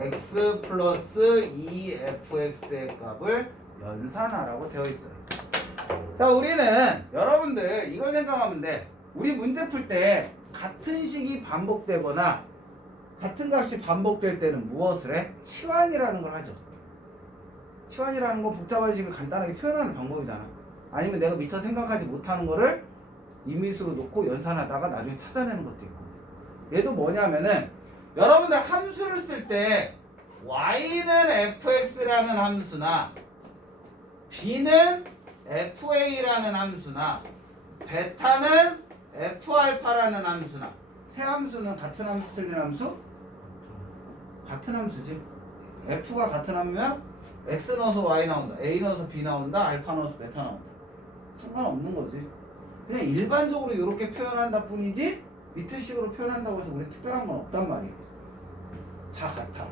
x 플러스 2fx의 값을 연산하라고 되어 있어요. 자, 우리는 여러분들 이걸 생각하면 돼. 우리 문제 풀 때 같은 식이 반복되거나 같은 값이 반복될 때는 무엇을 해? 치환이라는 걸 하죠. 치환이라는 건 복잡한 식을 간단하게 표현하는 방법이잖아. 아니면 내가 미처 생각하지 못하는 거를 임의수로 놓고 연산하다가 나중에 찾아내는 것도 있고. 얘도 뭐냐면은 여러분들 함수를 쓸 때 y는 fx라는 함수나 b는 fa라는 함수나 베타는 fal파라는 함수나 세 함수는 같은 함수 틀린 함수? 같은 함수지. f가 같은 함수면 x 넣어서 y 나온다, a 넣어서 b 나온다, 알파 넣어서 베타 나온다. 상관없는 거지. 그냥 일반적으로 이렇게 표현한다 뿐이지 미트식으로 표현한다고 해서 우리 특별한 건 없단 말이에요. 다 같아.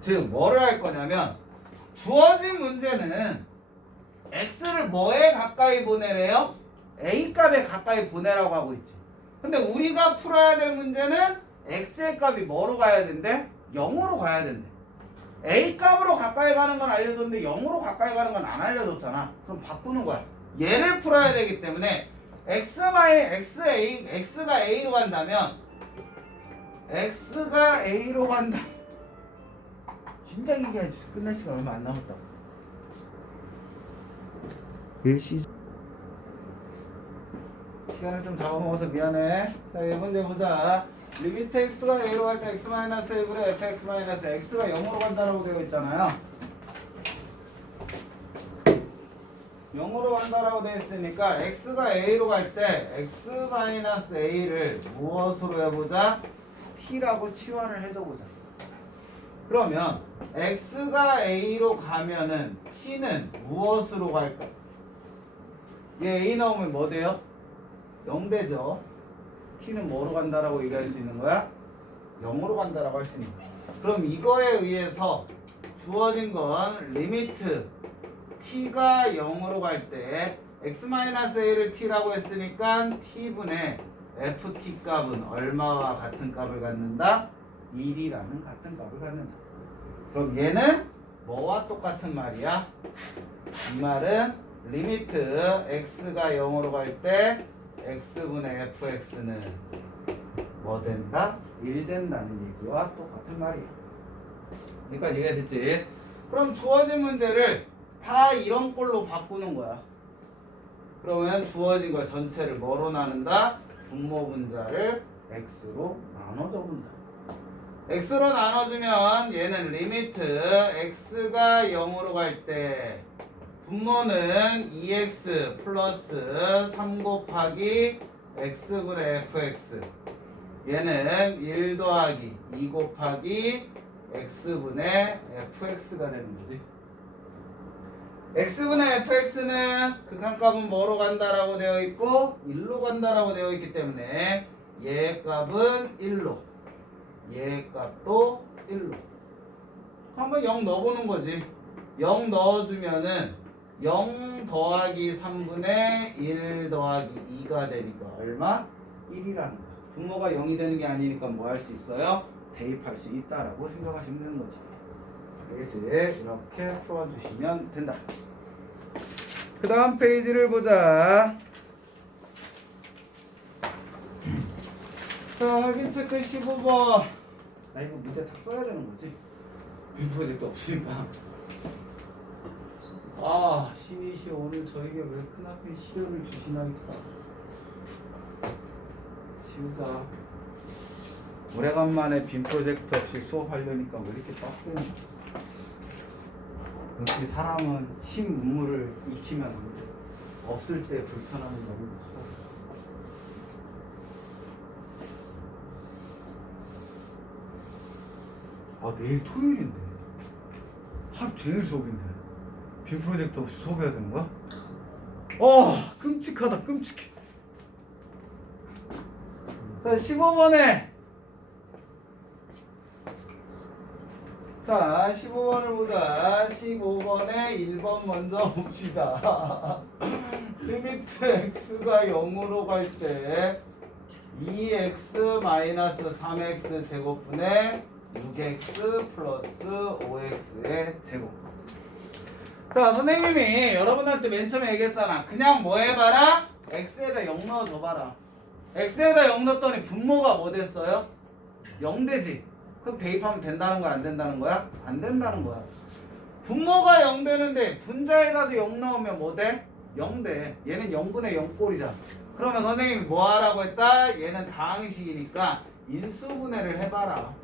즉 뭐를 할 거냐면 주어진 문제는 x를 뭐에 가까이 보내래요? a 값에 가까이 보내라고 하고 있지. 근데 우리가 풀어야 될 문제는 x의 값이 뭐로 가야 된대? 0으로 가야 된대. a 값으로 가까이 가는 건 알려줬는데 0으로 가까이 가는 건 안 알려줬잖아. 그럼 바꾸는 거야. 얘를 풀어야 되기 때문에 x가 a로 간다면 x가 a로 간다. 진짜 이게 끝날 시간 얼마 안 남았다. 일시 시간을 좀 잡아먹어서 미안해. 자, 이 문제 보자. 리미트 x가 a로 갈 때 x-a분의 fx-x가 0으로 간다라고 되어 있잖아요. 0으로 간다라고 되어 있으니까 x가 a로 갈 때 x-a를 무엇으로 해보자? t라고 치환을 해줘보자. 그러면 x가 a로 가면은 t는 무엇으로 갈까? 얘 a 나오면 뭐 돼요? 0 되죠. t는 뭐로 간다라고 얘기할 수 있는 거야? 0으로 간다라고 할 수 있는 거야. 그럼 이거에 의해서 주어진 건 리미트 t가 0으로 갈 때 x-a를 t라고 했으니까 t분의 ft 값은 얼마와 같은 값을 갖는다? 1이라는 같은 값을 갖는다. 그럼 얘는 뭐와 똑같은 말이야? 이 말은 리미트 x가 0으로 갈 때 x분의 fx는 뭐 된다? 1 된다는 얘기와 똑같은 말이야. 그러니까 이해가 됐지? 그럼 주어진 문제를 다 이런 꼴로 바꾸는 거야. 그러면 주어진 거 전체를 뭐로 나눈다? 분모 분자를 x로 나눠줘 본다. x로 나눠주면 얘는 리미트 x가 0으로 갈 때 분모는 2x 플러스 3 곱하기 x분의 fx, 얘는 1 더하기 2 곱하기 x분의 fx가 되는 거지. x분의 fx는 극한값은 뭐로 간다라고 되어 있고 1로 간다라고 되어 있기 때문에 얘 값은 1로, 얘 값도 1로. 한번 0 넣어보는 거지. 0 넣어주면은 0 더하기 3분의 1 더하기 2가 되니까 얼마? 1이라는 거야. 분모가 0이 되는 게 아니니까 뭐 할 수 있어요? 대입할 수 있다라고 생각하시면 되는 거지. 알겠지? 이렇게 풀어주시면 된다. 그 다음 페이지를 보자. 자, 확인 체크 15번. 나 이거 문제 다 써야 되는 거지? 프로젝트 없으니까. 아, 신이시 오늘 저에게 왜 크나큰 시련을 주시나이까. 지우자. 오래간만에 빔 프로젝트 없이 수업하려니까 왜 이렇게 빡세냐. 역시 사람은 신문물을 익히면 없을 때 불편함이 너무 커. 아, 내일 토요일인데 하루 종일 수업인데 빔 프로젝트 없이 수업해야 되는 거야? 끔찍하다, 끔찍해. 자, 15번에 자, 15번을 보자. 15번에 1번 먼저 봅시다. 리미트 x가 0으로 갈 때 2x-3x 제곱분의 6x 플러스 5x의 제곱. 자, 선생님이 여러분한테 맨 처음에 얘기했잖아. 그냥 뭐 해봐라? x에다 0 넣어줘봐라. x에다 0 넣었더니 분모가 뭐 됐어요? 0 되지. 그럼 대입하면 된다는 거야? 안 된다는 거야? 안 된다는 거야. 분모가 0 되는데 분자에다도 0 넣으면 뭐 돼? 0 돼. 얘는 0분의 0 꼴이잖아. 그러면 선생님이 뭐 하라고 했다? 얘는 다항식이니까 인수분해를 해봐라.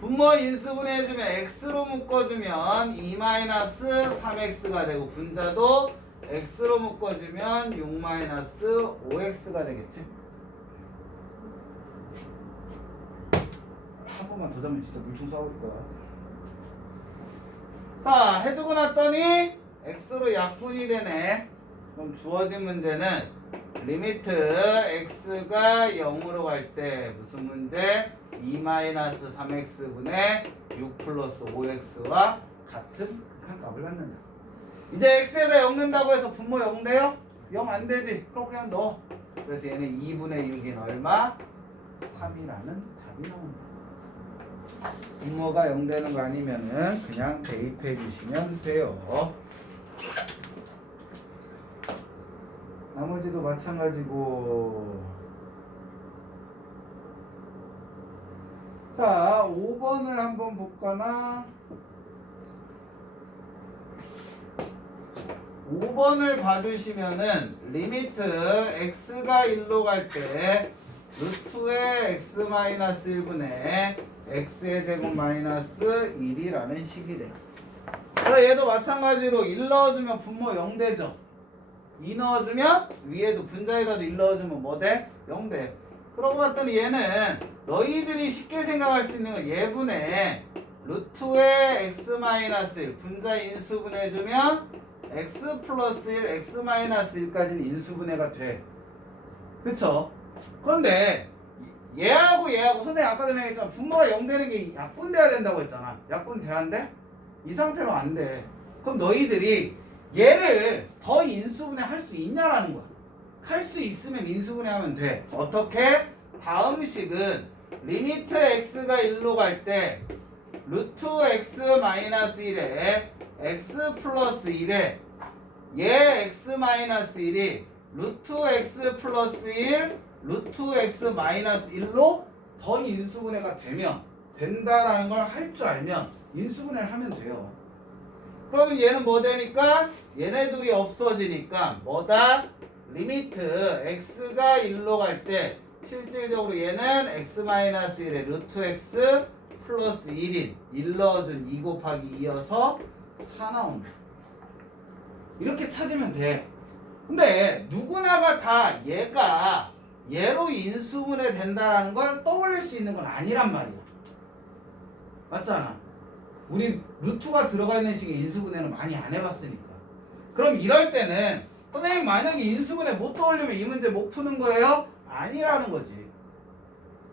분모 인수분해 해주면 x로 묶어주면 2-3x가 되고 분자도 x로 묶어주면 6-5x가 되겠지. 한 번만 더 자면 진짜 물총 쏴버릴 거야. 자, 해주고 났더니 x로 약분이 되네. 그럼 주어진 문제는 리미트 x가 0으로 갈 때 무슨 문제? 2-3x분의 6 플러스 5x와 같은 극한값을 갖는다. 이제 x에다 0 넣는다고 해서 분모 0 돼요? 0 안 되지. 그럼 그냥 넣어. 그래서 얘는 2분의 6인 얼마? 3이라는 답이 나온다. 분모가 0 되는 거 아니면은 그냥 대입해 주시면 돼요. 나머지도 마찬가지고. 자, 5번을 한번 볼까나. 5번을 봐주시면은 리미트 x가 1로 갈 때 루트의 x-1분의 x의 제곱 마이너스 1이라는 식이 돼. 그럼 얘도 마찬가지로 1 넣어주면 분모 0 되죠. 2 넣어주면 위에도 분자에다도 1 넣어주면 뭐 돼? 0 돼. 그러고 봤더니 얘는 너희들이 쉽게 생각할 수 있는 건 얘분의 루트의 x-1 분자 인수분해주면 x 플러스 1, x-1까지는 인수분해가 돼. 그쵸? 그런데 얘하고 선생님 아까 전에 했잖아. 분모가 0 되는 게 약분돼야 된다고 했잖아. 약분 돼야 안 돼? 이 상태로 안 돼. 그럼 너희들이 얘를 더 인수분해 할 수 있냐라는 거야. 할 수 있으면 인수분해하면 돼. 어떻게? 다음 식은 리미트 x가 1로 갈 때 루트 x-1에 x 플러스 1에 얘 x-1이 루트 x 플러스 1 루트 x 마이너스 1로 더 인수분해가 되면 된다라는 걸 할 줄 알면 인수분해를 하면 돼요. 그러면 얘는 뭐 되니까 얘네 둘이 없어지니까 뭐다? 리미트 x가 1로 갈 때 실질적으로 얘는 x-1의 루트 x 플러스 1인 1 넣어준 2 곱하기 2여서 4 나온다. 이렇게 찾으면 돼. 근데 누구나가 다 얘가 얘로 인수분해 된다라는 걸 떠올릴 수 있는 건 아니란 말이야. 맞잖아. 우리 루트가 들어가 있는 식의 인수분해는 많이 안 해봤으니까. 그럼 이럴 때는 선생님 만약에 인수분해 못 떠올리면 이 문제 못 푸는 거예요? 아니라는 거지.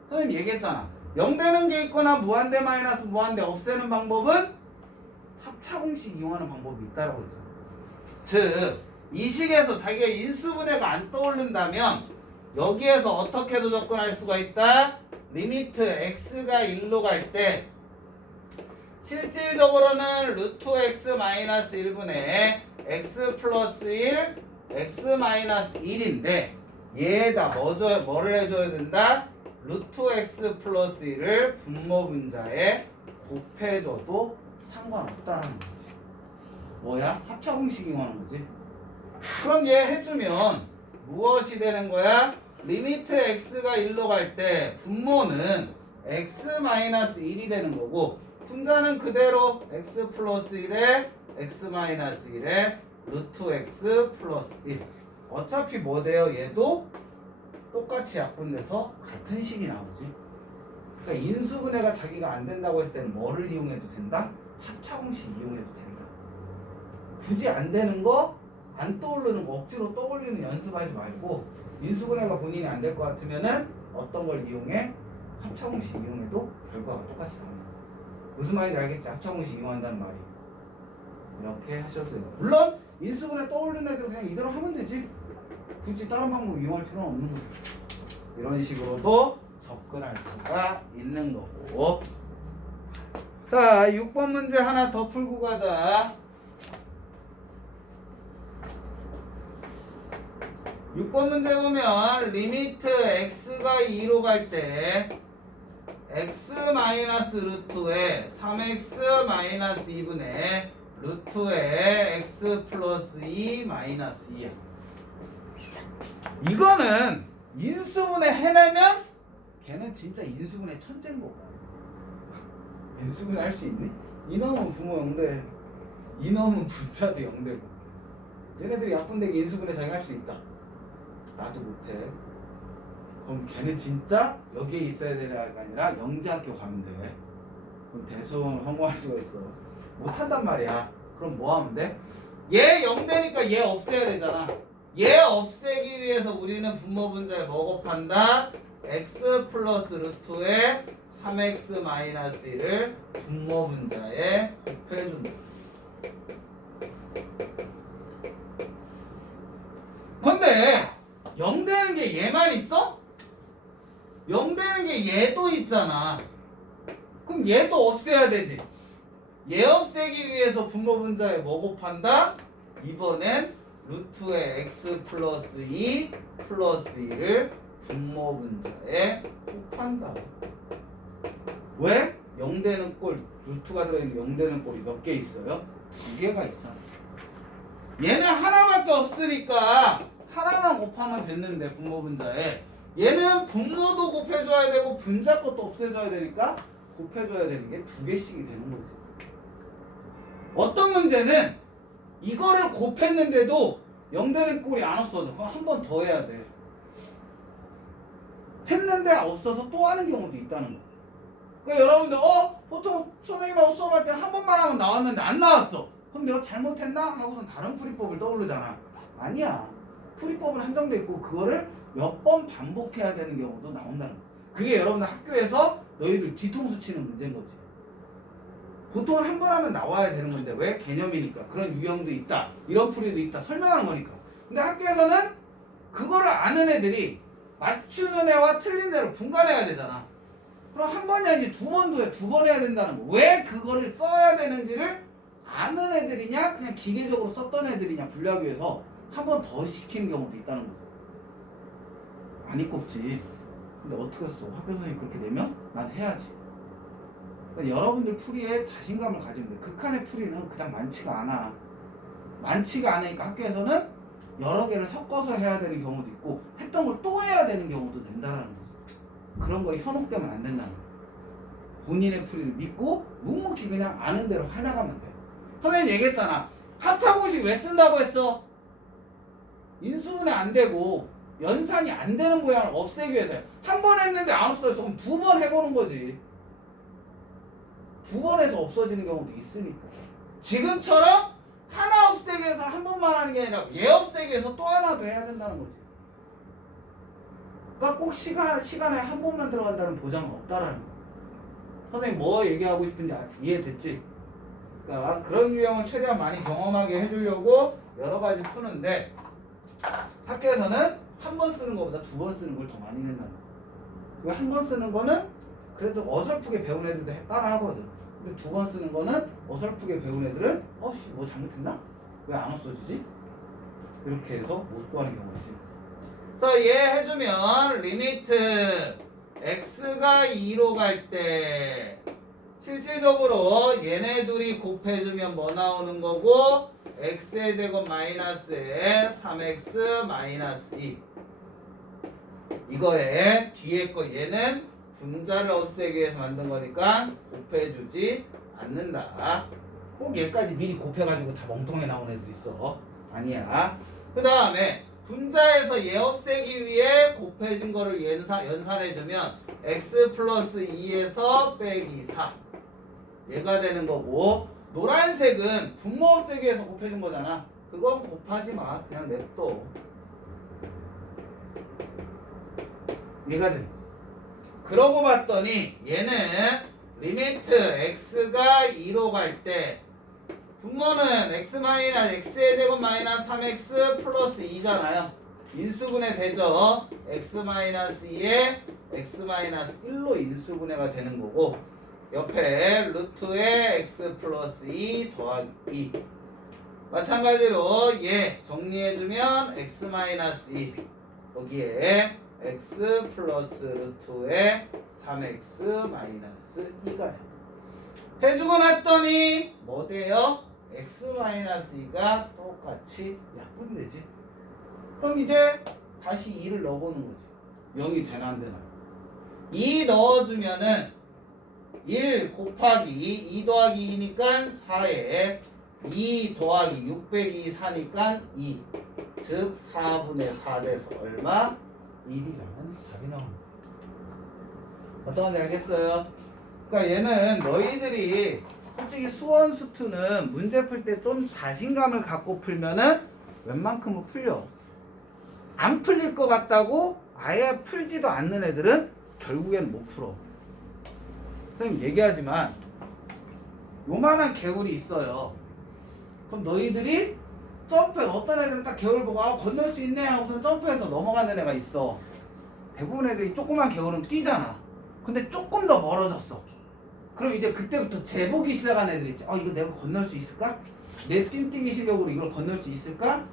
선생님 얘기했잖아. 0 되는 게 있거나 무한대 마이너스 무한대 없애는 방법은 합차공식 이용하는 방법이 있다라고 했잖아. 즉, 이 식에서 자기가 인수분해가 안 떠오른다면 여기에서 어떻게도 접근할 수가 있다. 리미트 x가 1로 갈 때 실질적으로는 루트 x 마이너스 1분의 x 플러스 1 x 마이너스 1인데 얘에다 뭐를 해줘야 된다? 루트 x 플러스 1을 분모 분자에 곱해줘도 상관없다라는 거지. 뭐야? 합차공식 이용하는 거지. 그럼 얘 해주면 무엇이 되는 거야? 리미트 x가 1로 갈 때 분모는 x 마이너스 1이 되는 거고 분자는 그대로 x 플러스 1에 x 마이너스 1에 루트 x 플러스 1. 어차피 뭐 돼요? 얘도 똑같이 약분돼서 같은 식이 나오지. 그러니까 인수분해가 자기가 안 된다고 했을 때는 뭐를 이용해도 된다? 합차공식 이용해도 된다. 굳이 안 되는 거, 안 떠오르는 거 억지로 떠올리는 연습하지 말고 인수분해가 본인이 안 될 것 같으면은 어떤 걸 이용해? 합차공식 이용해도 결과가 똑같이 나옵니다. 무슨 말인지 알겠지? 합차공식 이용한다는 말이. 이렇게 하셔도 돼요. 물론 인수분해 떠오르는 애들 그냥 이대로 하면 되지. 굳이 다른 방법 이용할 필요는 없는 거죠. 이런 식으로도 접근할 수가 있는 거고. 자, 6번 문제 하나 더 풀고 가자. 6번 문제 보면 리미트 x가 2로 갈 때 x 마이너스 루트에 3x 마이너스 2분의 루트에 x 플러스 2 마이너스 2야. 이거는 인수분해 해내면 걔는 진짜 인수분해 천재인 거고. 인수분해 할 수 있니? 이놈은 부모 0대, 이놈은 분자도 0대고. 얘네들이 약분되게 인수분해 자기 할 수 있다. 나도 못해. 그럼 걔는 진짜 여기에 있어야 되는 게 아니라 영재학교 가면 돼. 그럼 대수능을 성공할 수가 있어. 못한단 말이야. 그럼 뭐 하면 돼? 얘 0대니까 얘 없애야 되잖아. 얘 없애기 위해서 우리는 분모분자에 뭐 곱한다? x 플러스 루트에 3x 마이너스 1을 분모분자에 곱해준다. 근데 0 되는 게 얘만 있어? 0 되는 게 얘도 있잖아. 그럼 얘도 없애야 되지. 얘 없애기 위해서 분모분자에 뭐 곱한다? 이번엔 루트의 x 플러스 2 플러스 2를 분모분자에 곱한다. 왜? 0 되는 꼴, 루트가 들어있는 0 되는 꼴이 몇 개 있어요? 2개가 있잖아. 얘는 하나밖에 없으니까 하나만 곱하면 됐는데 분모분자에 얘는 분모도 곱해줘야 되고 분자 것도 없애줘야 되니까 곱해줘야 되는 게 2개씩이 되는 거지. 어떤 문제는 이거를 곱했는데도 0 되는 꼴이 안 없어져. 그럼 한 번 더 해야 돼. 했는데 없어서 또 하는 경우도 있다는 거. 그러니까 여러분들 보통 선생님하고 수업할 때 한 번만 하면 나왔는데 안 나왔어. 그럼 내가 잘못했나? 하고선 다른 풀이법을 떠오르잖아. 아니야. 풀이법은 한정돼 있고 그거를 몇 번 반복해야 되는 경우도 나온다는 거. 그게 여러분들 학교에서 너희들 뒤통수 치는 문제인 거지. 보통은 한 번 하면 나와야 되는 건데 왜? 개념이니까. 그런 유형도 있다. 이런 풀이도 있다. 설명하는 거니까. 근데 학교에서는 그거를 아는 애들이 맞추는 애와 틀린 애를 분간해야 되잖아. 그럼 한 번이 아니라 두 번도 해. 두 번 해야 된다는 거. 왜 그거를 써야 되는지를 아는 애들이냐 그냥 기계적으로 썼던 애들이냐 분류하기 위해서 한 번 더 시키는 경우도 있다는 거죠. 많이 꼽지. 근데 어떻게 했어? 학교 선생님이 그렇게 내면 난 해야지. 그러니까 여러분들 풀이에 자신감을 가지면 돼. 극한의 풀이는 그냥 많지가 않아. 많지가 않으니까 학교에서는 여러 개를 섞어서 해야 되는 경우도 있고 했던 걸 또 해야 되는 경우도 된다는 거죠. 그런 거에 현혹되면 안 된다는 거야. 본인의 풀이를 믿고 묵묵히 그냥 아는 대로 해나가면 돼. 선생님 얘기했잖아. 합차공식 왜 쓴다고 했어? 인수분해 안 되고 연산이 안 되는 모양을 없애기 위해서요. 한 번 했는데 안 없어졌어. 그럼 두 번 해보는 거지. 두 번 해서 없어지는 경우도 있으니까. 지금처럼 하나 없애기 위해서 한 번만 하는 게 아니라 얘 없애기 위해서 또 하나 더 해야 된다는 거지. 그러니까 꼭 시간에 한 번만 들어간다는 보장은 없다라는 거. 선생님 뭐 얘기하고 싶은지 이해됐지? 그러니까 그런 유형을 최대한 많이 경험하게 해주려고 여러 가지 푸는데 학교에서는 한 번 쓰는 것보다 두 번 쓰는 걸 더 많이 낸다는 거야. 한 번 쓰는 거는 그래도 어설프게 배운 애들도 따라 하거든. 근데 두 번 쓰는 거는 어설프게 배운 애들은 뭐 잘못했나? 왜 안 없어지지? 이렇게 해서 못 구하는 경우가 있습니다. 자, 얘 해주면 리미트 x가 2로 갈 때 실질적으로 얘네 둘이 곱해주면 뭐 나오는 거고 x의 제곱 마이너스에 3x 마이너스 2 이거에 뒤에 거 얘는 분자를 없애기 위해서 만든 거니까 곱해주지 않는다. 꼭 얘까지 미리 곱해가지고 다 멍통에 나온 애들 있어. 아니야. 그 다음에 분자에서 얘 없애기 위해 곱해진 거를 연산해주면 x 플러스 2에서 빼기 4 얘가 되는 거고 노란색은 분모 없애기 위해서 곱해준 거잖아. 그건 곱하지 마. 그냥 냅둬. 얘가 되는 거야. 그러고 봤더니 얘는 리미트 x가 2로 갈 때 분모는 x의 제곱 마이너스 3x 플러스 2잖아요. 인수분해 되죠. x-2에 x-1로 인수분해가 되는 거고 옆에 루트에 x 플러스 2 더하기 2 마찬가지로 얘 정리해주면 x-2 여기에 x 플러스 루트에 3x 마이너스 2가 해주고 났더니 뭐 돼요? x-2가 똑같이 약분되지. 그럼 이제 다시 2를 넣어보는 거지. 0이 되나 안 되나. 2 넣어주면은 1 곱하기 2 더하기 2니까 4에 2 더하기 6 빼기 4니까 2. 즉 4분의 4 돼서 얼마? 1이라는 답이 나옵니다. 어떤 건지 알겠어요? 그러니까 얘는 너희들이 솔직히 수원 수투는 문제 풀 때 좀 자신감을 갖고 풀면은 웬만큼은 풀려. 안 풀릴 것 같다고 아예 풀지도 않는 애들은 결국엔 못 풀어. 선생님 얘기하지만 요만한 개울이 있어요. 그럼 너희들이 점프해. 어떤 애들은 딱 개울 보고 건널 수 있네 하고서 점프해서 넘어가는 애가 있어. 대부분 애들이 조그만 개울은 뛰잖아. 근데 조금 더 멀어졌어. 그럼 이제 그때부터 재보기 시작한 애들 있지. 이거 내가 건널 수 있을까? 내 띵뛰기 실력으로 이걸 건널 수 있을까?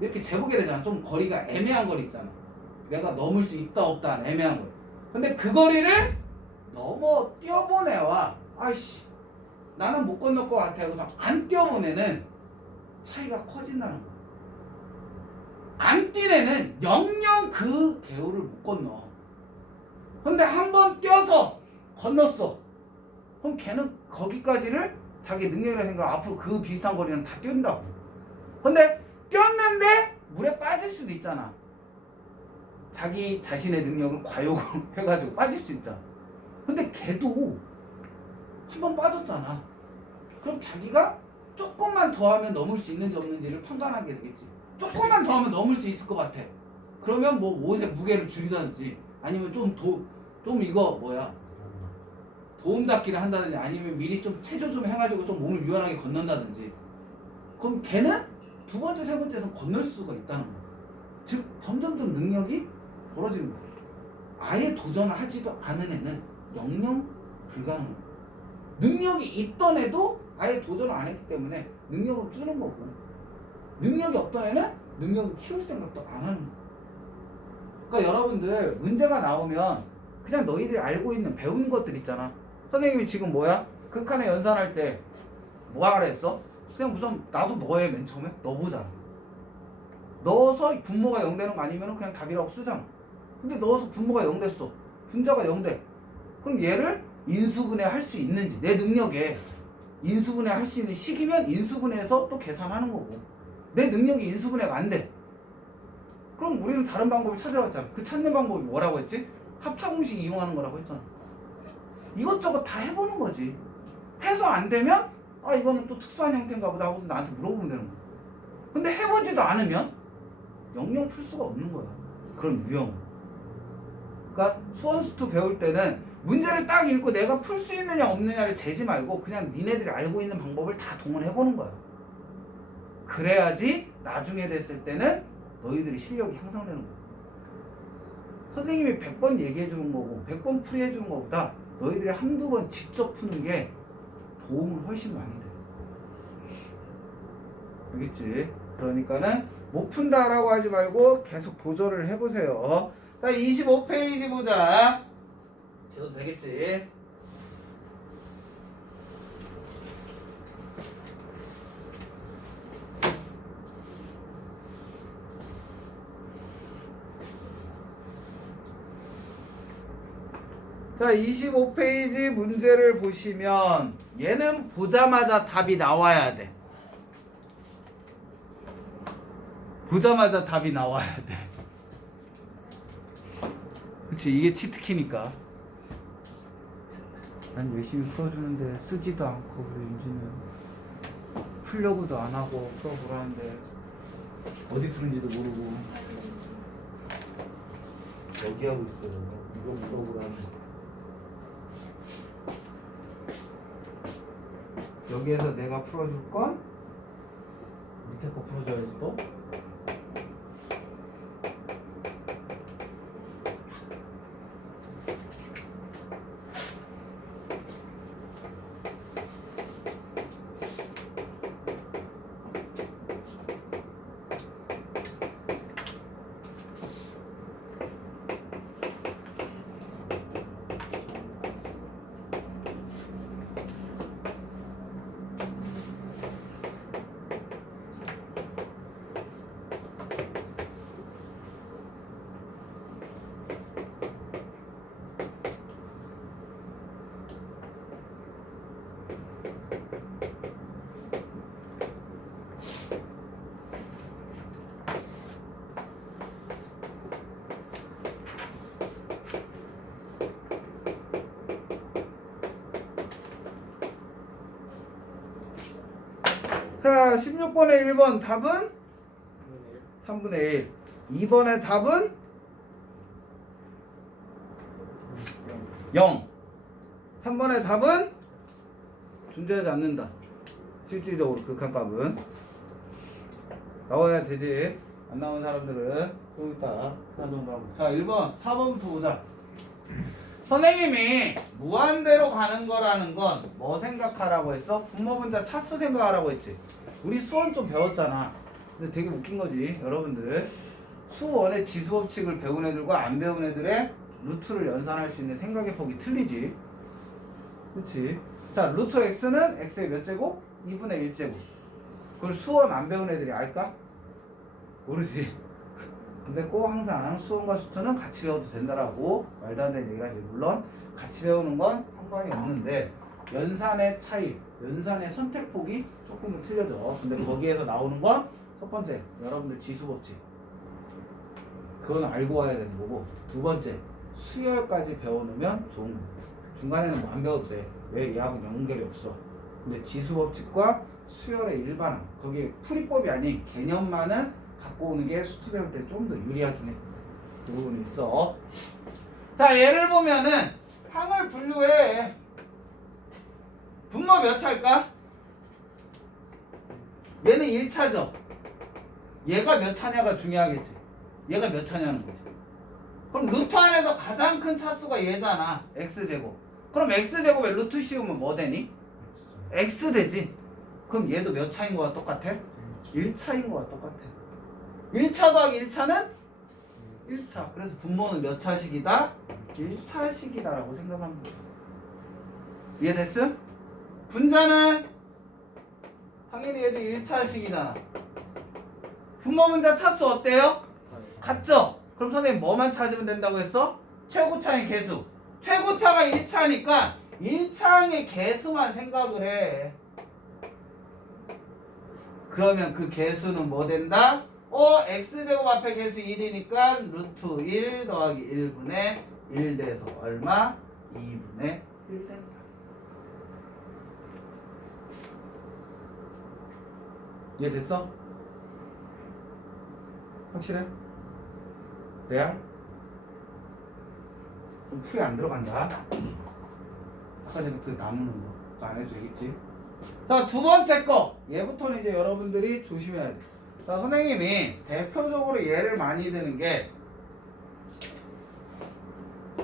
이렇게 재보게 되잖아. 좀 거리가 애매한 거리 있잖아. 내가 넘을 수 있다 없다 하는 애매한 거리. 근데 그 거리를 넘어 뛰어본 애와 아이씨 나는 못 건널 것 같아 하고서 안 뛰어본 애는 차이가 커진다는 거야. 안 뛴 애는 영영 그 개울을 못 건너. 근데 한 번 뛰어서 건넜어. 그럼 걔는 거기까지를 자기 능력이라 생각 앞으로 그 비슷한 거리는 다 뛴다고. 근데 뛰었는데 물에 빠질 수도 있잖아. 자기 자신의 능력을 과욕을 해가지고 빠질 수 있잖아. 근데 걔도 한 번 빠졌잖아. 그럼 자기가 조금만 더 하면 넘을 수 있는지 없는지를 판단하게 되겠지. 조금만 더 하면 넘을 수 있을 것 같아. 그러면 뭐 옷의 무게를 줄이든지 아니면 좀 이거 뭐야 도움 닫기를 한다든지 아니면 미리 좀 체조 좀 해가지고 좀 몸을 유연하게 건넌다든지. 그럼 걔는 두 번째 세 번째에서 건널 수가 있다는 거야. 즉 점점점 능력이 벌어지는 거야. 아예 도전을 하지도 않은 애는 영영 불가능한 거야. 능력이 있던 애도 아예 도전을 안 했기 때문에 능력을 주는 거고, 능력이 없던 애는 능력을 키울 생각도 안 하는 거야. 그러니까 여러분들 문제가 나오면 그냥 너희들이 알고 있는 배운 것들 있잖아. 선생님이 지금 뭐야? 극한에 연산할 때 뭐 하라 했어? 그냥 우선 나도 너해. 맨 처음에 넣어보잖아. 넣어서 분모가 0 되는 거 아니면 그냥 답이라고 쓰잖아. 근데 넣어서 분모가 0 됐어. 분자가 0 돼. 그럼 얘를 인수분해 할 수 있는지, 내 능력에 인수분해 할 수 있는 시기면 인수분해해서 또 계산하는 거고, 내 능력이 인수분해가 안 돼. 그럼 우리는 다른 방법을 찾으라고 했잖아. 그 찾는 방법이 뭐라고 했지? 합차공식 이용하는 거라고 했잖아. 이것저것 다 해보는 거지. 해서 안 되면 이거는 또 특수한 형태인가 보다 하고 나한테 물어보면 되는 거야. 근데 해보지도 않으면 영영 풀 수가 없는 거야. 그런 유형. 그러니까 수원수투 배울 때는 문제를 딱 읽고 내가 풀 수 있느냐 없느냐를 재지 말고 그냥 니네들이 알고 있는 방법을 다 동원해보는 거야. 그래야지 나중에 됐을 때는 너희들이 실력이 향상되는 거야. 선생님이 100번 얘기해주는 거고 100번 풀이해주는 거보다 너희들이 한두 번 직접 푸는 게 도움을 훨씬 많이 돼. 알겠지? 그러니까는 못 푼다라고 하지 말고 계속 도전을 해보세요. 자, 25페이지 보자. 제도 되겠지? 자, 25페이지 문제를 보시면 얘는 보자마자 답이 나와야 돼. 보자마자 답이 나와야 돼. 그치, 이게 치트키니까. 난 열심히 풀어주는데 쓰지도 않고, 그래 윤지는 풀려고도 안 하고 풀어보라는데 어디 푸는지도 모르고 여기 하고 있어요. 이거 풀어보라는데. 여기에서 내가 풀어줄 건 밑에 거 풀어줘야지 또. 자, 16번의 1번 답은 3분의 1. 2번의 답은 0. 3번의 답은 존재하지 않는다. 실질적으로 극한값은 나와야 되지. 안 나온 사람들은 좀 이따 한정도. 자, 1번 4번부터 보자. 선생님이 무한대로 가는 거라는 건 뭐 생각하라고 했어? 분모분자 차수 생각하라고 했지. 우리 수원 좀 배웠잖아. 근데 되게 웃긴 거지. 여러분들 수원의 지수법칙을 배운 애들과 안 배운 애들의 루트를 연산할 수 있는 생각의 폭이 틀리지. 그치? 자, 루트 x는 x의 몇 제곱? 2분의 1제곱. 그걸 수원 안 배운 애들이 알까? 모르지. 근데 꼭 항상 수원과 수투는 같이 배워도 된다라고 말도 안 되는 얘기를 하지. 물론 같이 배우는 건 상관이 없는데 연산의 차이, 연산의 선택폭이 조금은 틀려져. 근데 거기에서 나오는 건 첫 번째, 여러분들 지수법칙. 그건 알고 와야 되는 거고, 두 번째, 수열까지 배워놓으면 좋은 거. 중간에는 뭐 안 배워도 돼. 왜? 얘하고는 연결이 없어. 근데 지수법칙과 수열의 일반항, 거기 풀이법이 아닌 개념만은 갖고 오는 게 수투 배울 때 좀 더 유리하긴 해. 그 부분이 있어. 자, 예를 보면은 항을 분류해. 분모 몇 차일까? 얘는 1차죠. 얘가 몇 차냐가 중요하겠지. 얘가 몇 차냐는 거지. 그럼 루트 안에서 가장 큰 차수가 얘잖아. x제곱. 그럼 x제곱에 루트 씌우면 뭐 되니? x 되지. 그럼 얘도 몇 차인 거와 똑같아? 1차인 거와 똑같아. 1차 더하기 1차는 1차. 그래서 분모는 몇 차식이다? 1차식이다라고 생각하면 돼. 이해됐음? 분자는 당연히 얘도 1차식이잖아. 분모분자 차수 어때요? 같죠? 그럼 선생님 뭐만 찾으면 된다고 했어? 최고차의 개수. 최고차가 1차니까 1차의 개수만 생각을 해. 그러면 그 개수는 뭐 된다? x제곱 앞에 개수 1이니까 루트 1 더하기 1분의 1 돼서 얼마? 2분의 1 된다. 이해됐어? 확실해? 레알? 그럼 풀이 안 들어간다. 아까 전에 그 나누는 거 그거 안 해도 되겠지? 자, 두 번째 거. 얘부터는 이제 여러분들이 조심해야 돼. 자, 선생님이 대표적으로 예를 많이 드는 게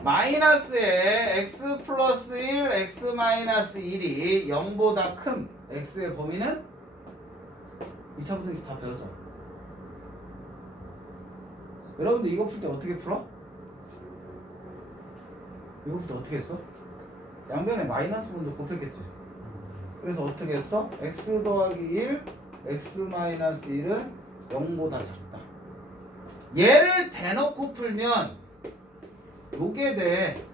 마이너스에 x 플러스 1, x 마이너스 1이 0보다 큰 x의 범위는 2차부터 다 배웠잖아. 여러분들 이거 풀 때 어떻게 풀어? 이거 풀 때 어떻게 했어? 양변에 마이너스 분도 곱했겠지. 그래서 어떻게 했어? x 더하기 1, x 마이너스 1은 0보다 작다. 얘를 대놓고 풀면 요게 돼.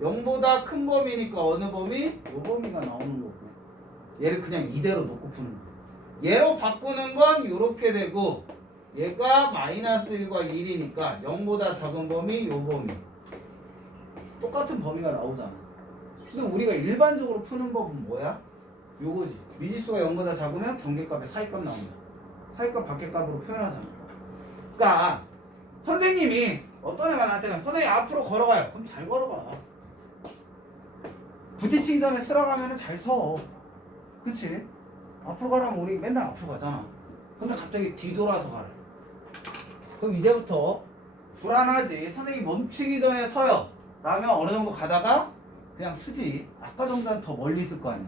0보다 큰 범위니까 어느 범위? 요 범위가 나오는 거고. 얘를 그냥 이대로 놓고 푸는 거야. 얘로 바꾸는 건 요렇게 되고 얘가 마이너스 1과 1이니까 0보다 작은 범위 요 범위. 똑같은 범위가 나오잖아. 근데 우리가 일반적으로 푸는 법은 뭐야? 요거지. 미지수가 0보다 작으면 경계값에 사이값 나온다. 사이값 밖에값으로 표현하잖아. 그러니까 선생님이 어떤 애가 나한테 선생님 앞으로 걸어가요. 그럼 잘 걸어가. 부딪히기 전에 쓰러가면 잘 서. 그치? 앞으로 가라면 우리 맨날 앞으로 가잖아. 근데 갑자기 뒤돌아서 가래. 그럼 이제부터 불안하지. 선생님이 멈추기 전에 서요. 라면 어느 정도 가다가 그냥 쓰지. 아까 정도는 더 멀리 있을 거 아니야.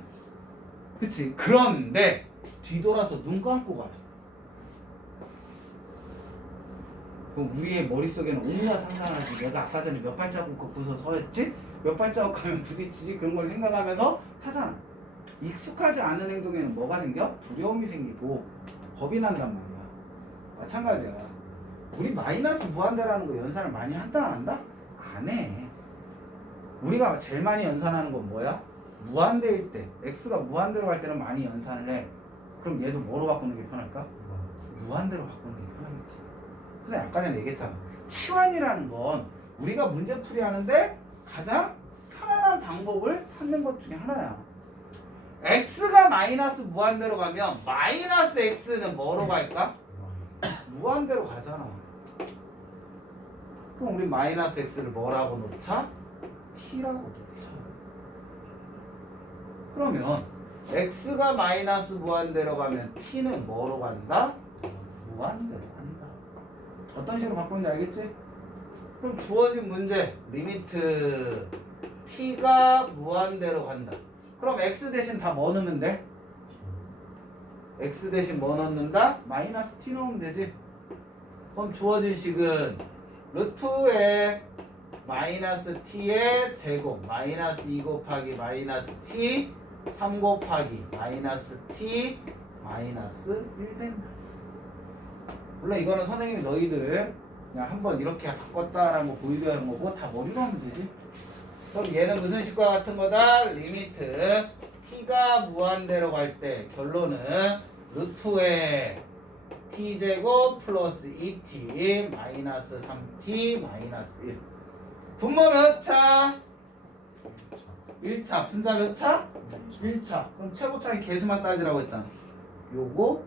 그치? 그런데 뒤돌아서 눈 감고 가래. 그럼 우리의 머릿속에는 온갖 상상하지. 내가 아까 전에 몇 발자국 걷고서 서였지? 몇 발자국 가면 부딪히지? 그런 걸 생각하면서 하잖아. 익숙하지 않은 행동에는 뭐가 생겨? 두려움이 생기고 겁이 난단 말이야. 마찬가지야. 우리 마이너스 무한대라는 거 연산을 많이 한다 안 한다? 안 해. 우리가 제일 많이 연산하는 건 뭐야? 무한대일 때. x가 무한대로 갈 때는 많이 연산을 해. 그럼 얘도 뭐로 바꾸는 게 편할까? 무한대로 바꾸는 게 편하겠지. 근데 아까 전에 얘기했잖아. 치환이라는 건 우리가 문제풀이 하는데 가장 편안한 방법을 찾는 것 중에 하나야. x가 마이너스 무한대로 가면 마이너스 x는 뭐로 갈까? 무한대로 가잖아. 그럼 우리 마이너스 x를 뭐라고 놓자? t라고 놓자. 그러면 x가 마이너스 무한대로 가면 t는 뭐로 간다? 무한대로 간다. 어떤 식으로 바꾸는지 알겠지? 그럼 주어진 문제 리미트 t가 무한대로 간다. 그럼 x 대신 다 뭐 넣으면 돼? x 대신 뭐 넣는다? 마이너스 t 넣으면 되지. 그럼 주어진 식은 루트에 마이너스 t의 제곱 마이너스 2 곱하기 마이너스 t 3 곱하기 마이너스 t 마이너스 1 된다. 물론 이거는 선생님이 너희들 그냥 한번 이렇게 바꿨다라는 거 보여줘야 하는 거고 다 머리로 하면 되지. 그럼 얘는 무슨 식과 같은 거다? 리미트 t가 무한대로 갈 때 결론은 루트에 t제곱 플러스 2t 마이너스 3t 마이너스 1. 분모 몇 차? 1차. 분자 몇 차? 1차. 그럼 최고차의 개수만 따지라고 했잖아. 요거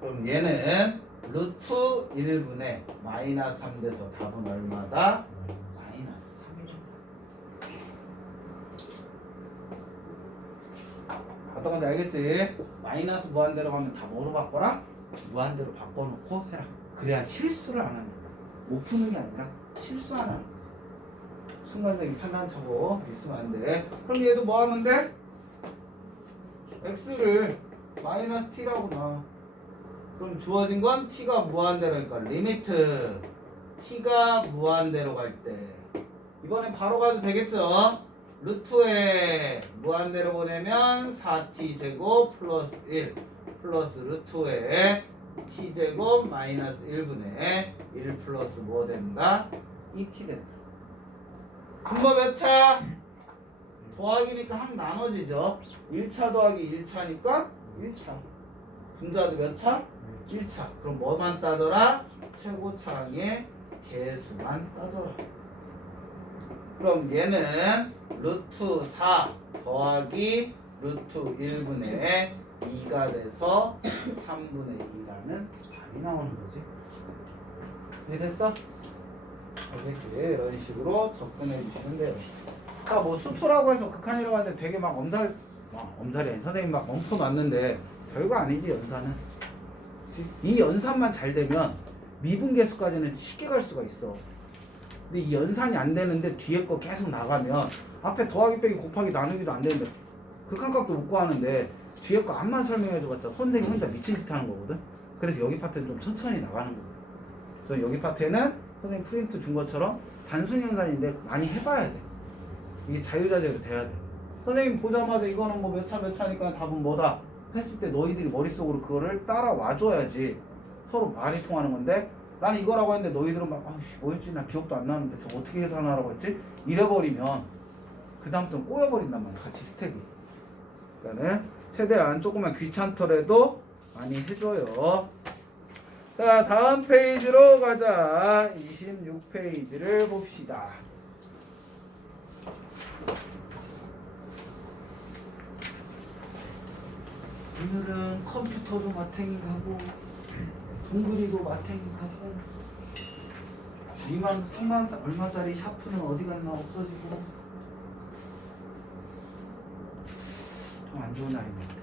그럼 얘는 루트 1분의 마이너스 3 돼서 답은 얼마다? 마이너스 3이죠. 어떤 건지 알겠지? 마이너스 무한대로 가면 다 뭐로 바꿔라? 무한대로 바꿔놓고 해라. 그래야 실수를 안 하는 거야. 못 푸는 게 아니라 실수 안 하는 거야. 순간적인 판단차고 있으면 안 돼. 그럼 얘도 뭐 하면 돼? x를 마이너스 t라고 놔. 그럼 주어진 건 t가 무한대로 그러니까 리미트 t가 무한대로 갈 때 이번엔 바로 가도 되겠죠? 루트에 무한대로 보내면 4t 제곱 플러스 1 플러스 루트에 t 제곱 마이너스 1분의 1 플러스 뭐 된다? 2t 된다. 분모 몇 차? 더하기니까 한 나눠지죠. 1차 더하기 1차니까 1차. 분자도 몇 차? 1차. 그럼 뭐만 따져라? 최고차항의 개수만 따져라. 그럼 얘는 루트 4 더하기 루트 1분의 2가 돼서 3분의 2라는 답이 나오는 거지. 이해됐어? 알겠지? 이런 식으로 접근해 주시면 돼요. 자, 뭐 수투라고 해서 극한이라고 하는데 되게 막 엄살이 아니 선생님 막 엄포 놨는데 별거 아니지 연산은. 그치? 이 연산만 잘 되면 미분계수까지는 쉽게 갈 수가 있어. 근데 이 연산이 안 되는데 뒤에 거 계속 나가면 앞에 더하기 빼기 곱하기 나누기도 안 되는데 극한값도 못 구하는데 뒤에 거 앞만 설명해 줘봤자 선생님 혼자 미친 짓 하는 거거든. 그래서 여기 파트는 좀 천천히 나가는 거야. 그래서 여기 파트는 선생님 프린트 준 것처럼 단순 연산인데 많이 해봐야 돼. 이게 자유자재로 돼야 돼. 선생님 보자마자 이거는 뭐 몇 차니까 답은 뭐다 했을 때 너희들이 머릿속으로 그거를 따라와 줘야지 서로 말이 통하는 건데 나는 이거라고 했는데 너희들은 막 아씨 뭐였지 나 기억도 안 나는데 저 어떻게 계산하라고 했지 이래버리면 그 다음부터는 꼬여버린단 말이야 같이 스텝이. 그러니까는 최대한 조금만 귀찮더라도 많이 해줘요. 자 다음 페이지로 가자. 26페이지를 봅시다. 오늘은 컴퓨터도 마탱이 가고 동그리도 마탱이 가고 2만 3만 얼마짜리 샤프는 어디 갔나 없어지고 좀 안 좋은 날인 것 같아.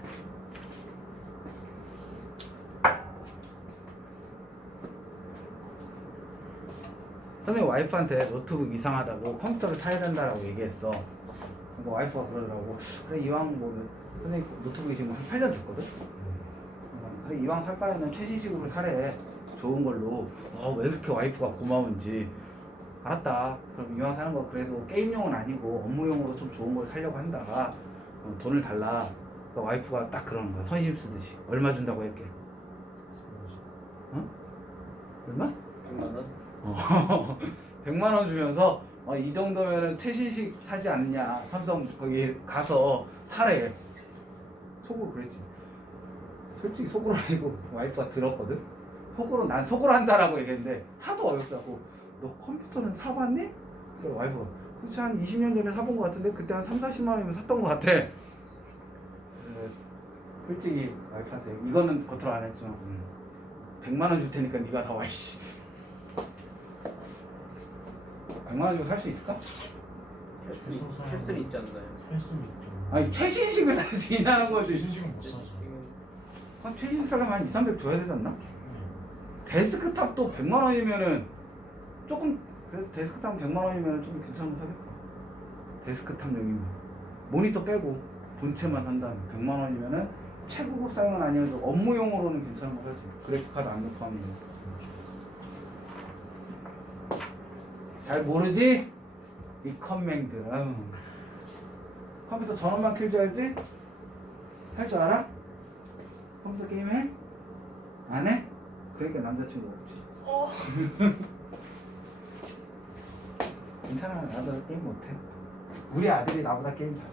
선생님 와이프한테 노트북 이상하다고 컴퓨터를 사야 된다라고 얘기했어. 그러니까 와이프가 그러더라고. 그래 이왕 뭐 선생님 노트북이 지금 한 8년 됐거든. 그래 이왕 살 바에는 최신식으로 사래. 좋은 걸로. 왜 이렇게 와이프가 고마운지. 알았다. 그럼 이왕 사는 거 그래도 게임용은 아니고 업무용으로 좀 좋은 걸 사려고 한다. 돈을 달라. 그러니까 와이프가 딱 그러는 거야. 선심 쓰듯이. 얼마 준다고 할게. 어? 얼마? 100만 원? 100만 원 주면서 이 정도면은 최신식 사지 않느냐. 삼성 거기 가서 사래. 속으로 그랬지. 솔직히 속으로 아니고 와이프가 들었거든. 속으로 난 속으로 한다라고 얘기했는데 하도 어렵다고. 너 컴퓨터는 사봤니? 그래 와이프가 그렇지 한 20년 전에 사본 것 같은데 그때 한 3, 40만 원이면 샀던 것 같아. 솔직히 와이프한테 이거는 겉으로 안 했지만 100만 원 줄 테니까 네가 사와 이씨. 100만 원 주고 살 수 있을까? 살 수는 있지 않나요? 살 수는 있죠. 아니 최신식을 살 수 있다는 거지. 신식은 못 사죠. 한 최신식 살려면 한 2, 300 줘야 되지 않나? 데스크탑도 100만 원이면은 조금 그래도 데스크탑 100만 원이면 좀 괜찮은 거 사겠다. 데스크탑용이면 모니터 빼고 본체만 산다면 100만 원이면은 최고급 사양은 아니어도 업무용으로는 괜찮은 거 사지. 그래픽카드 안 포함이면. 잘 모르지? 이 컴맹들. 아유. 컴퓨터 전원만 켤 줄 알지? 할 줄 알아? 컴퓨터 게임 해? 안 해? 그러니까 남자친구 없지. 괜찮아. 나도 게임 못해. 우리 아들이 나보다 게임 잘해.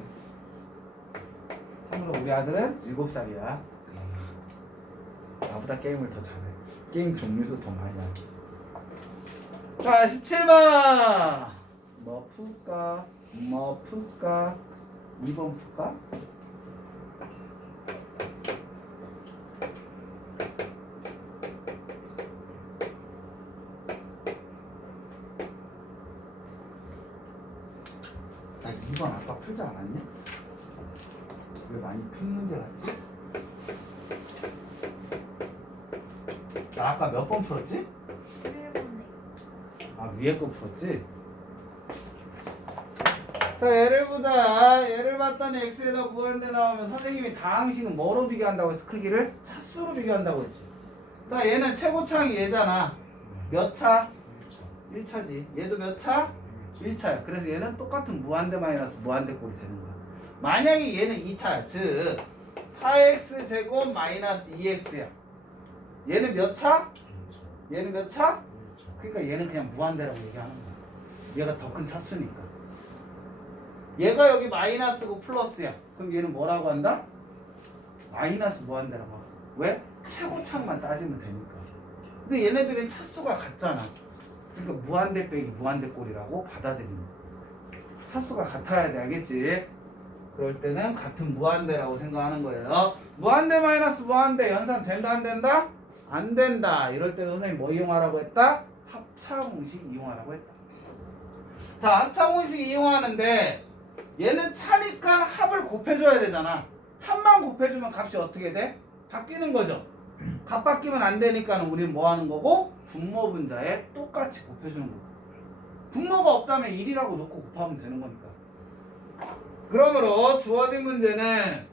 참고로 우리 아들은 7살이야. 나보다 게임을 더 잘해. 게임 종류도 더 많이 하고. 자, 17번. 뭐 풀까? 뭐 풀까? 2번 풀까? 나 2번 아까 풀지 않았냐? 왜 많이 푼 문제 같지? 나 아까 몇 번 풀었지? 11번에 아 위에 거 풀었지? 자 얘를 보자. 얘를 봤더니 x에다 무한대 나오면 선생님이 다항식은 뭐로 비교한다고 했어? 크기를? 차수로 비교한다고 했지. 자 얘는 최고차항이 얘잖아. 몇 차? 1차지. 얘도 몇 차? 1차야. 그래서 얘는 똑같은 무한대 마이너스 무한대 꼴이 되는 거야. 만약에 얘는 2차야. 즉 4x 제곱 마이너스 2x야. 얘는 몇 차? 얘는 몇 차? 그러니까 얘는 그냥 무한대라고 얘기하는 거야. 얘가 더 큰 차수니까. 얘가 여기 마이너스고 플러스야. 그럼 얘는 뭐라고 한다? 마이너스 무한대라고 하고. 왜? 최고차만 따지면 되니까. 근데 얘네들은 차수가 같잖아. 그러니까 무한대 빼기 무한대 꼴이라고 받아들이는 거야. 차수가 같아야 돼. 알겠지? 그럴 때는 같은 무한대라고 생각하는 거예요. 무한대 마이너스 무한대 연산 된다 안 된다? 안 된다. 이럴 때는 선생님이 뭐 이용하라고 했다? 합차공식 이용하라고 했다. 자, 합차공식 이용하는데 얘는 차니까 합을 곱해줘야 되잖아. 합만 곱해주면 값이 어떻게 돼? 바뀌는 거죠. 값 바뀌면 안 되니까 우리는 뭐 하는 거고? 분모 분자에 똑같이 곱해주는 거고. 분모가 없다면 1이라고 놓고 곱하면 되는 거니까. 그러므로 주어진 문제는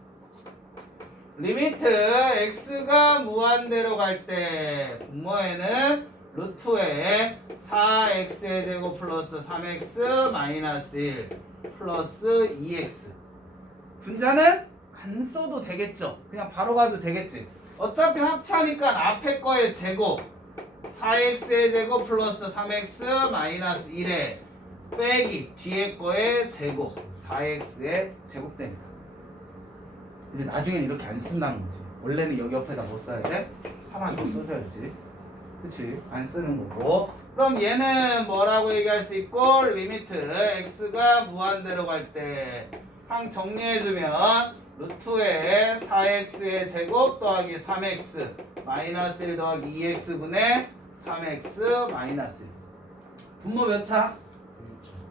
리미트 x가 무한대로 갈 때 분모에는 루트에 4x의 제곱 플러스 3x 마이너스 1 플러스 2x 분자는 안 써도 되겠죠. 그냥 바로 가도 되겠지. 어차피 합차니까 앞에 거의 제곱 4x의 제곱 플러스 3x 마이너스 1에 빼기 뒤에 거의 제곱 4x의 제곱되니까 이제 나중엔 이렇게 안 쓴다는 거지. 원래는 여기 옆에다 뭐 써야 돼? 하나 더 써줘야지. 그치? 안 쓰는 거고. 그럼 얘는 뭐라고 얘기할 수 있고 리미트 x가 무한대로 갈 때 항 정리해주면 루트에 4x의 제곱 더하기 3x 마이너스 1 더하기 2x분의 3x 마이너스 1 분모 몇 차?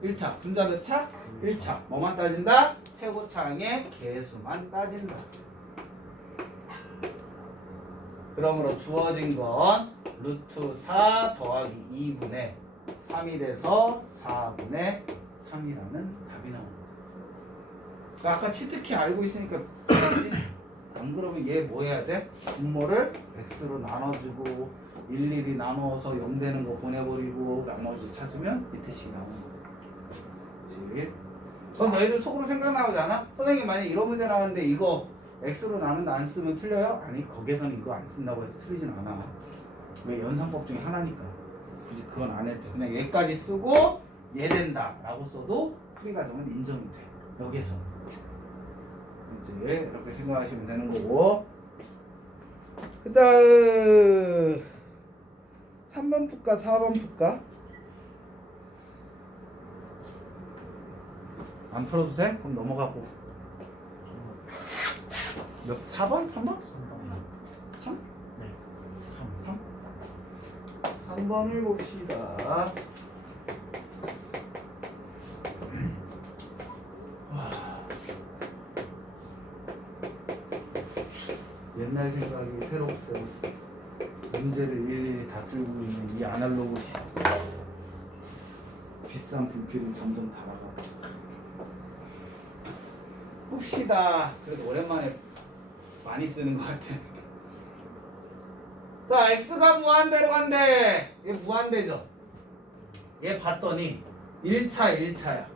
1차. 분자 몇 차? 1차. 뭐만 따진다? 최고차항의 개수만 따진다. 그러므로 주어진 건 루트 4 더하기 2분의 3이 돼서 4분의 3이라는 답이 나오는 거야. 그러니까 아까 치트키 알고 있으니까 안 그러면 얘 뭐 해야 돼? 분모를 x로 나눠주고 일일이 나눠서 0 되는 거 보내버리고 나머지 찾으면 이 뜻이 나오는 거야. 그치? 그럼 너희들 속으로 생각나오지 않아? 선생님 만약에 이런 문제 나왔는데 이거 x로 나눈다 안 쓰면 틀려요? 아니 거기에서는 이거 안 쓴다고 해서 틀리진 않아. 왜? 연산법 중에 하나니까. 굳이 그건 안 해도 돼. 그냥 얘까지 쓰고 얘 된다 라고 써도 풀이 과정은 인정이 돼. 여기서 이제 이렇게 생각하시면 되는 거고, 그 다음 3번 풀까 4번 풀까? 안 풀어도 돼? 그럼 넘어가고. 몇? 4번? 3번? 3? 네. 3번을 봅시다. 옛날 생각이 새록새록 문제를 일일이 다 쓸고 있는 이 아날로그 시 비싼 불필은 점점 달아가. 봅시다. 그래도 오랜만에 많이 쓰는 것 같아. 자, x가 무한대로 간대. 얘 무한대죠. 얘 봤더니 1차 1차야.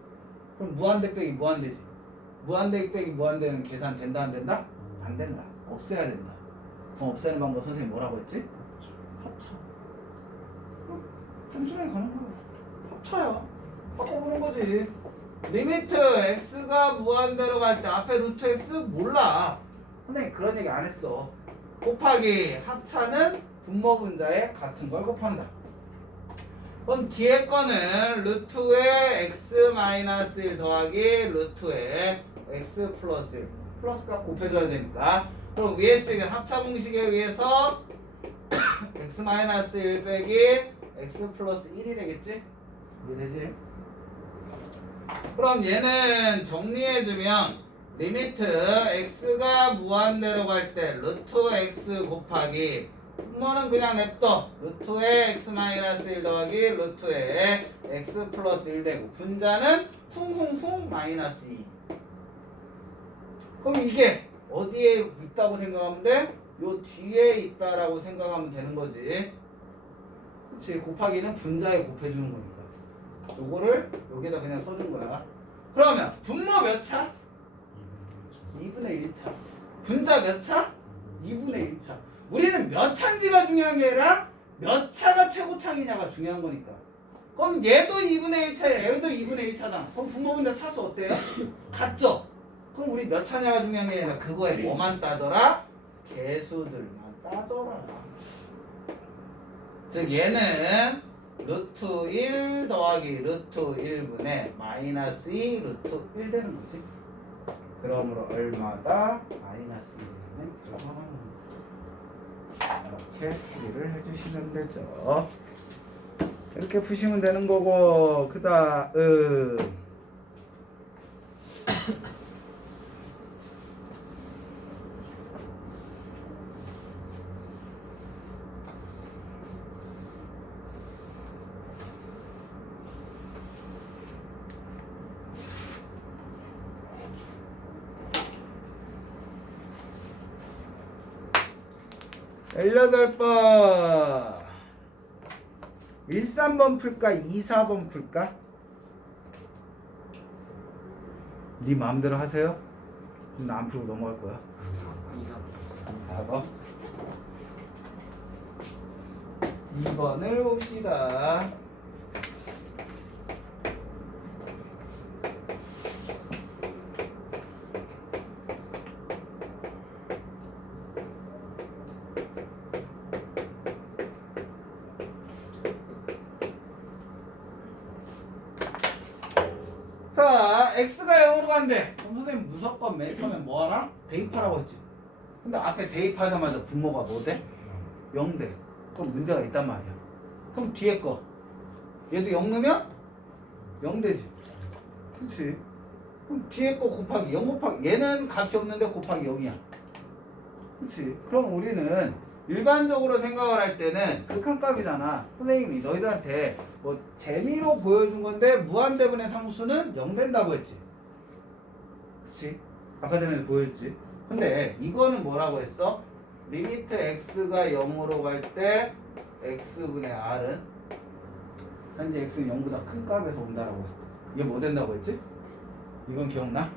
그럼 무한대 빼기 무한대지. 무한대 빼기 무한대는 계산 된다 안 된다? 안 된다. 없애야 된다. 그럼 없애는 방법 선생님 뭐라고 했지? 합차. 단순하게 가는 거야. 합차야. 바꿔보는 거지. 리미트 x가 무한대로 갈 때 앞에 루트 x 몰라. 선생님 그런 얘기 안 했어. 곱하기 합차는 분모 분자에 같은 걸 곱한다. 그럼 뒤에 거는 루트에 x 마이너스 1 더하기 루트에 x 플러스 1 플러스가 곱해줘야 되니까, 그럼 위에 식은 합차 공식에 의해서 x 마이너스 1 빼기 x 플러스 1이 되겠지? 이게 되지? 그럼 얘는 정리해주면 리미트 x가 무한대로 갈 때 루트 x 곱하기 분모는 그냥 냅둬. 루트에 x 마이너스 1 더하기 루트에 x 플러스 1 되고 분자는 쿵쿵쿵 마이너스 2. 그럼 이게 어디에 있다고 생각하면 돼? 요 뒤에 있다라고 생각하면 되는 거지. 그치? 곱하기는 분자에 곱해주는 거니까 요거를 여기다 그냥 써준 거야. 그러면 분모 몇 차? 2분의 1차. 분자 몇 차? 2분의 1차. 우리는 몇 차인지가 중요한 게 아니라 몇 차가 최고차이냐가 중요한 거니까. 그럼 얘도 2분의 1차야, 얘도 2분의 1차잖아. 그럼 분모 분자 차수 어때요? 같죠? 그럼 우리 몇 차냐가 중요한 게 아니라 그거에 뭐만 따져라? 개수들만 따져라. 즉 얘는 루트 1 더하기 루트 1분의 마이너스 2 루트 1 되는 거지. 그러므로 얼마다? 마이너스 1은 얼마나? 이렇게 풀이를 해주시면 되죠. 이렇게 푸시면 되는 거고, 그 다음 18번 1, 3번 풀까? 2, 4번 풀까? 네 마음대로 하세요. 나 안 풀고 넘어갈 거야. 4번 2번을 봅시다. 자, x가 0으로 간대. 그럼 선생님 무조건 맨 처음에 뭐 하나? 대입하라고 했지. 근데 앞에 대입하자마자 분모가 뭐 돼? 0 돼. 그럼 문제가 있단 말이야. 그럼 뒤에 거 얘도 0 넣으면 0 되지. 그렇지. 그럼 뒤에 거 곱하기 0 곱하기 얘는 값이 없는데 곱하기 0이야. 그렇지. 그럼 우리는 일반적으로 생각을 할 때는 극한값이잖아. 선생님이 너희들한테 뭐 재미로 보여준 건데 무한대분의 상수는 0 된다고 했지. 그치? 아까 전에 보여줬지. 근데 이거는 뭐라고 했어? 리미트 x가 0으로 갈 때 x분의 r은 현재 x는 0보다 큰 값에서 온다라고 했어. 이게 뭐 된다고 했지? 이건 기억나?